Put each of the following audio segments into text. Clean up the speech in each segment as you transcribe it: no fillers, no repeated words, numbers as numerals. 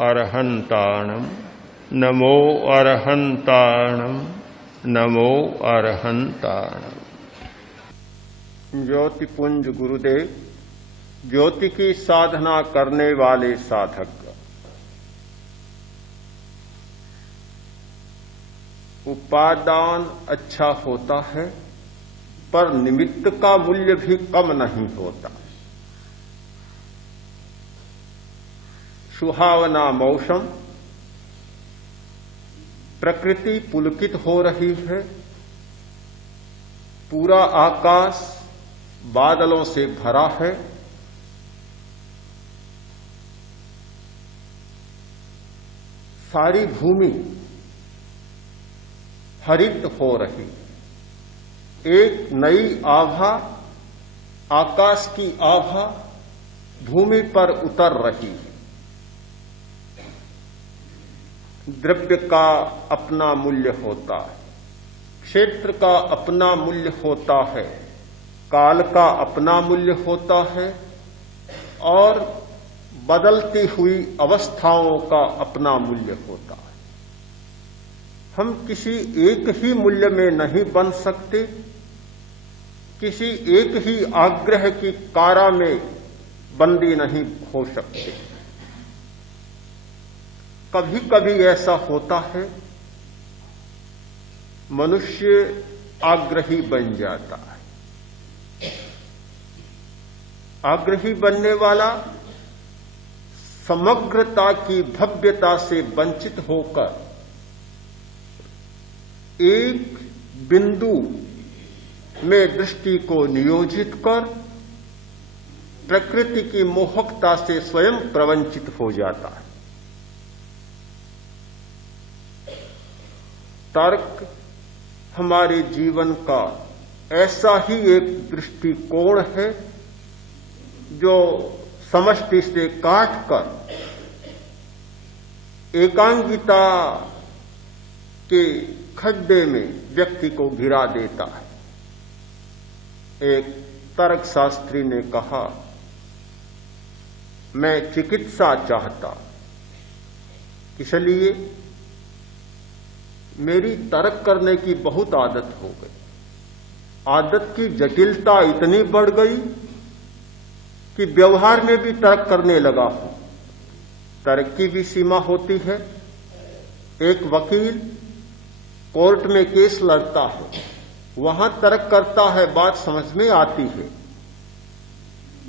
अरहन्ताणं नमो अरहन्ताणं नमो अरहन्ताणं। ज्योतिपुंज गुरुदेव, ज्योति की साधना करने वाले साधक, उपादान अच्छा होता है पर निमित्त का मूल्य भी कम नहीं होता। सुहावना मौसम, प्रकृति पुलकित हो रही है, पूरा आकाश बादलों से भरा है, सारी भूमि हरित हो रही, एक नई आभा, आकाश की आभा भूमि पर उतर रही है। द्रव्य का अपना मूल्य होता है, क्षेत्र का अपना मूल्य होता है, काल का अपना मूल्य होता है और बदलती हुई अवस्थाओं का अपना मूल्य होता है। हम किसी एक ही मूल्य में नहीं बन सकते, किसी एक ही आग्रह की कारा में बंदी नहीं हो सकते। कभी कभी ऐसा होता है मनुष्य आग्रही बन जाता है। आग्रही बनने वाला समग्रता की भव्यता से वंचित होकर एक बिंदु में दृष्टि को नियोजित कर प्रकृति की मोहकता से स्वयं प्रवंचित हो जाता है। तर्क हमारे जीवन का ऐसा ही एक दृष्टिकोण है जो समष्टि से काटकर एकांगिता के खड्डे में व्यक्ति को गिरा देता है। एक तर्क शास्त्री ने कहा, मैं चिकित्सा चाहता, इसलिए मेरी तर्क करने की बहुत आदत हो गई। आदत की जटिलता इतनी बढ़ गई कि व्यवहार में भी तर्क करने लगा हूं। तर्क की भी सीमा होती है। एक वकील कोर्ट में केस लड़ता है, वहां तर्क करता है, बात समझ में आती है,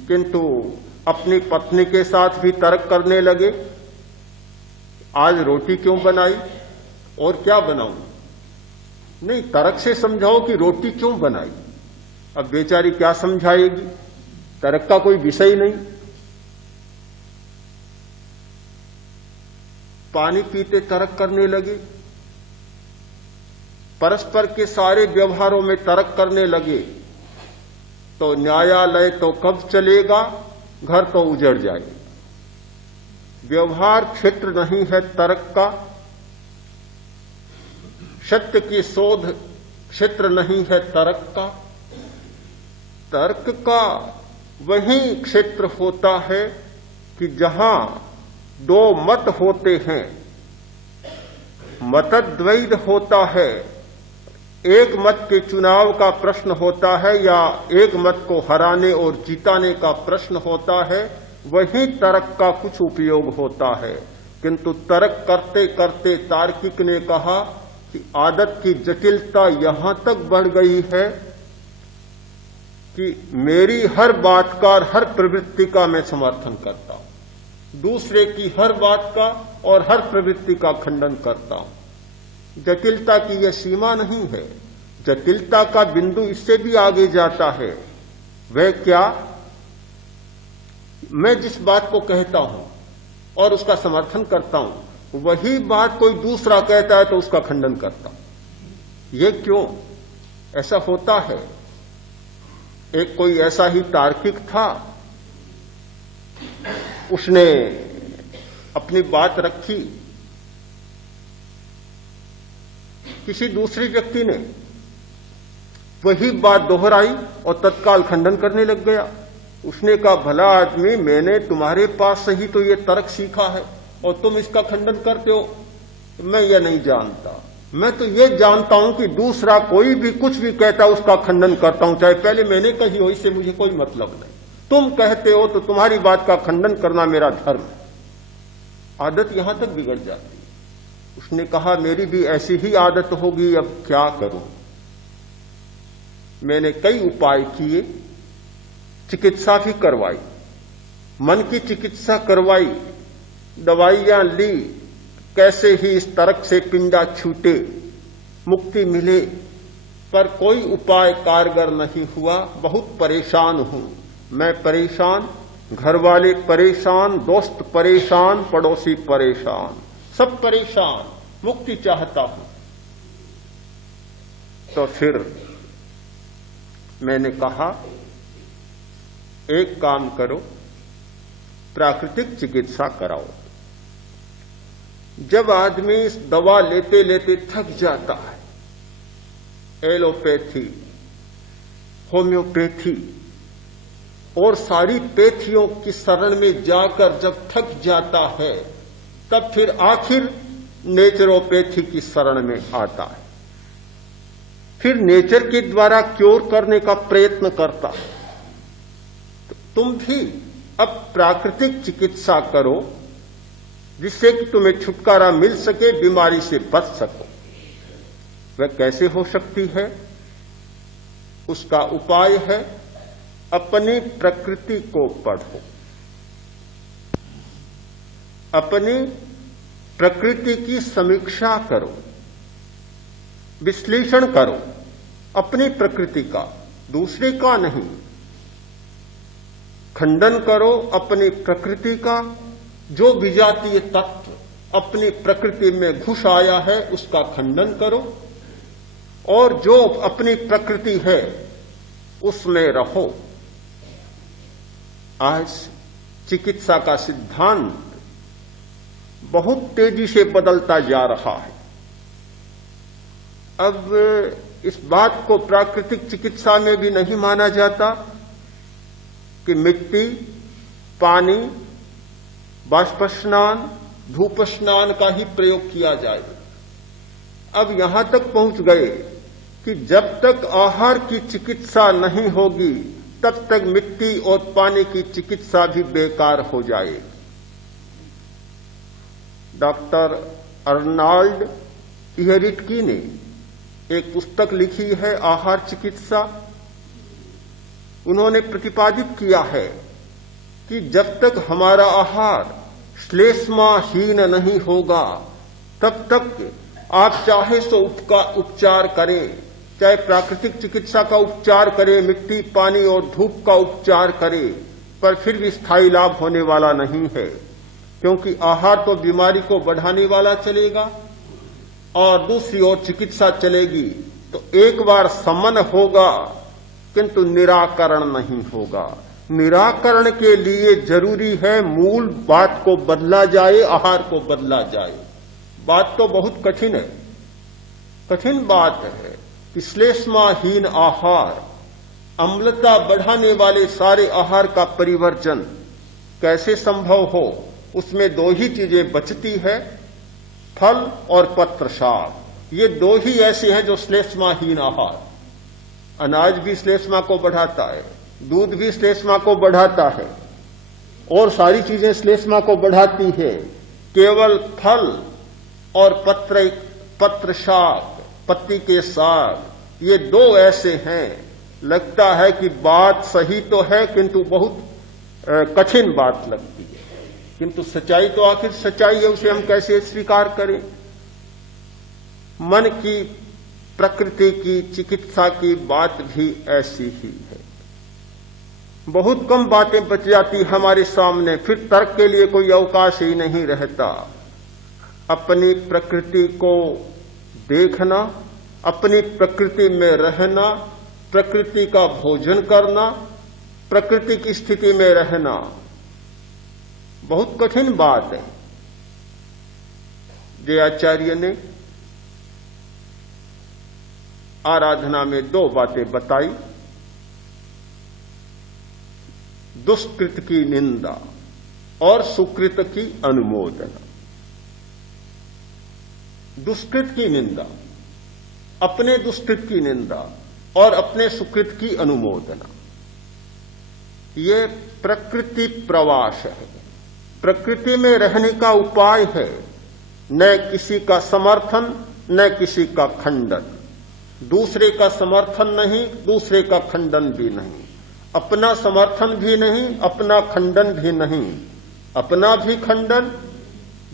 किंतु अपनी पत्नी के साथ भी तर्क करने लगे, आज रोटी क्यों बनाई और क्या बनाऊं? नहीं, तर्क से समझाओ कि रोटी क्यों बनाई। अब बेचारी क्या समझाएगी? तर्क का कोई विषय नहीं। पानी पीते तर्क करने लगे, परस्पर के सारे व्यवहारों में तर्क करने लगे, तो न्यायालय तो कब चलेगा, घर तो उजड़ जाए। व्यवहार क्षेत्र नहीं है तर्क का, सत्य की शोध क्षेत्र नहीं है तर्क का। तर्क का वही क्षेत्र होता है कि जहां दो मत होते हैं, मतद्वैध होता है, एक मत के चुनाव का प्रश्न होता है या एक मत को हराने और जिताने का प्रश्न होता है, वही तर्क का कुछ उपयोग होता है। किंतु तर्क करते करते तार्किक ने कहा कि आदत की जटिलता यहां तक बढ़ गई है कि मेरी हर बात का और हर प्रवृत्ति का मैं समर्थन करता हूं, दूसरे की हर बात का और हर प्रवृत्ति का खंडन करता हूं। जटिलता की यह सीमा नहीं है। जटिलता का बिंदु इससे भी आगे जाता है। वह क्या? मैं जिस बात को कहता हूं और उसका समर्थन करता हूं, वही बात कोई दूसरा कहता है तो उसका खंडन करता हूं। ये क्यों ऐसा होता है? एक कोई ऐसा ही तार्किक था, उसने अपनी बात रखी, किसी दूसरे व्यक्ति ने वही बात दोहराई और तत्काल खंडन करने लग गया। उसने कहा, भला आदमी, मैंने तुम्हारे पास से ही तो ये तर्क सीखा है, और तुम इसका खंडन करते हो। मैं ये नहीं जानता, मैं तो ये जानता हूं कि दूसरा कोई भी कुछ भी कहता है उसका खंडन करता हूं, चाहे पहले मैंने कही हो, इससे मुझे कोई मतलब नहीं। तुम कहते हो तो तुम्हारी बात का खंडन करना मेरा धर्म है। आदत यहां तक बिगड़ जाती है। उसने कहा मेरी भी ऐसी ही आदत होगी, अब क्या करूं। मैंने कई उपाय किए, चिकित्सा भी करवाई, मन की चिकित्सा करवाई, दवाइयां ली, कैसे ही इस तरक से पिंडा छूटे, मुक्ति मिले, पर कोई उपाय कारगर नहीं हुआ। बहुत परेशान हूं, मैं परेशान, घर वाले परेशान, दोस्त परेशान, पड़ोसी परेशान, सब परेशान, मुक्ति चाहता हूं। तो फिर मैंने कहा एक काम करो, प्राकृतिक चिकित्सा कराओ। जब आदमी इस दवा लेते लेते थक जाता है, एलोपैथी, होम्योपैथी और सारी पैथियों की शरण में जाकर जब थक जाता है, तब फिर आखिर नेचुरोपैथी की शरण में आता है। फिर नेचर के द्वारा क्योर करने का प्रयत्न करता है। तो तुम भी अब प्राकृतिक चिकित्सा करो, जिससे कि तुम्हें छुटकारा मिल सके, बीमारी से बच सको। वह कैसे हो सकती है? उसका उपाय है अपनी प्रकृति को पढ़ो, अपनी प्रकृति की समीक्षा करो, विश्लेषण करो अपनी प्रकृति का, दूसरे का नहीं। खंडन करो अपनी प्रकृति का, जो विजातीय तत्व अपनी प्रकृति में घुस आया है उसका खंडन करो, और जो अपनी प्रकृति है उसमें रहो। आज चिकित्सा का सिद्धांत बहुत तेजी से बदलता जा रहा है। अब इस बात को प्राकृतिक चिकित्सा में भी नहीं माना जाता कि मिट्टी, पानी, बाष्प स्नान, धूप स्नान का ही प्रयोग किया जाए। अब यहां तक पहुंच गए कि जब तक आहार की चिकित्सा नहीं होगी, तब तक मिट्टी और पानी की चिकित्सा भी बेकार हो जाएगी। डॉक्टर अर्नाल्ड इहरिटकी ने एक पुस्तक लिखी है, आहार चिकित्सा। उन्होंने प्रतिपादित किया है कि जब तक हमारा आहार श्लेष्माहीन नहीं होगा, तब तक आप चाहे सो उपचार करें, चाहे प्राकृतिक चिकित्सा का उपचार करें, मिट्टी, पानी और धूप का उपचार करें, पर फिर भी स्थायी लाभ होने वाला नहीं है। क्योंकि आहार तो बीमारी को बढ़ाने वाला चलेगा और दूसरी ओर चिकित्सा चलेगी, तो एक बार शमन होगा किंतु निराकरण नहीं होगा। निराकरण के लिए जरूरी है मूल बात को बदला जाए, आहार को बदला जाए। बात तो बहुत कठिन है, कठिन बात है कि श्लेष्माहीन आहार, अम्लता बढ़ाने वाले सारे आहार का परिवर्जन कैसे संभव हो। उसमें दो ही चीजें बचती है, फल और पत्र शाक। ये दो ही ऐसे हैं जो श्लेष्माहीन आहार। अनाज भी श्लेष्मा को बढ़ाता है, दूध भी श्लेष्मा को बढ़ाता है, और सारी चीजें श्लेष्मा को बढ़ाती है। केवल फल और पत्र शाक, पत्ती के साग, ये दो ऐसे हैं। लगता है कि बात सही तो है, किंतु बहुत कठिन बात लगती है। किंतु सच्चाई तो आखिर सच्चाई है, उसे हम कैसे स्वीकार करें। मन की प्रकृति की चिकित्सा की बात भी ऐसी ही है। बहुत कम बातें बच जाती हमारे सामने, फिर तर्क के लिए कोई अवकाश ही नहीं रहता। अपनी प्रकृति को देखना, अपनी प्रकृति में रहना, प्रकृति का भोजन करना, प्रकृति की स्थिति में रहना बहुत कठिन बात है। जयाचार्य ने आराधना में दो बातें बताई, दुष्कृत की निंदा और सुकृत की अनुमोदना। दुष्कृत की निंदा, अपने दुष्कृत की निंदा और अपने सुकृत की अनुमोदना, ये प्रकृति प्रवास है। प्रकृति में रहने का उपाय है न किसी का समर्थन न किसी का खंडन, दूसरे का समर्थन नहीं, दूसरे का खंडन भी नहीं, अपना समर्थन भी नहीं, अपना खंडन भी नहीं, अपना भी खंडन,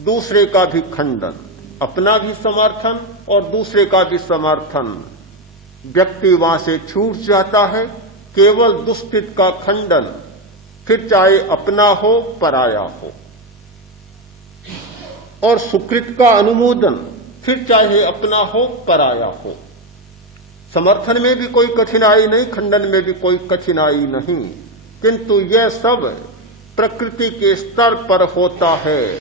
दूसरे का भी खंडन, अपना भी समर्थन और दूसरे का भी समर्थन। व्यक्ति वहां से छूट जाता है, केवल दुष्कृत का खंडन, फिर चाहे अपना हो पराया हो, और सुकृत का अनुमोदन, फिर चाहे अपना हो पराया हो। समर्थन में भी कोई कठिनाई नहीं, खंडन में भी कोई कठिनाई नहीं, किंतु यह सब प्रकृति के स्तर पर होता है।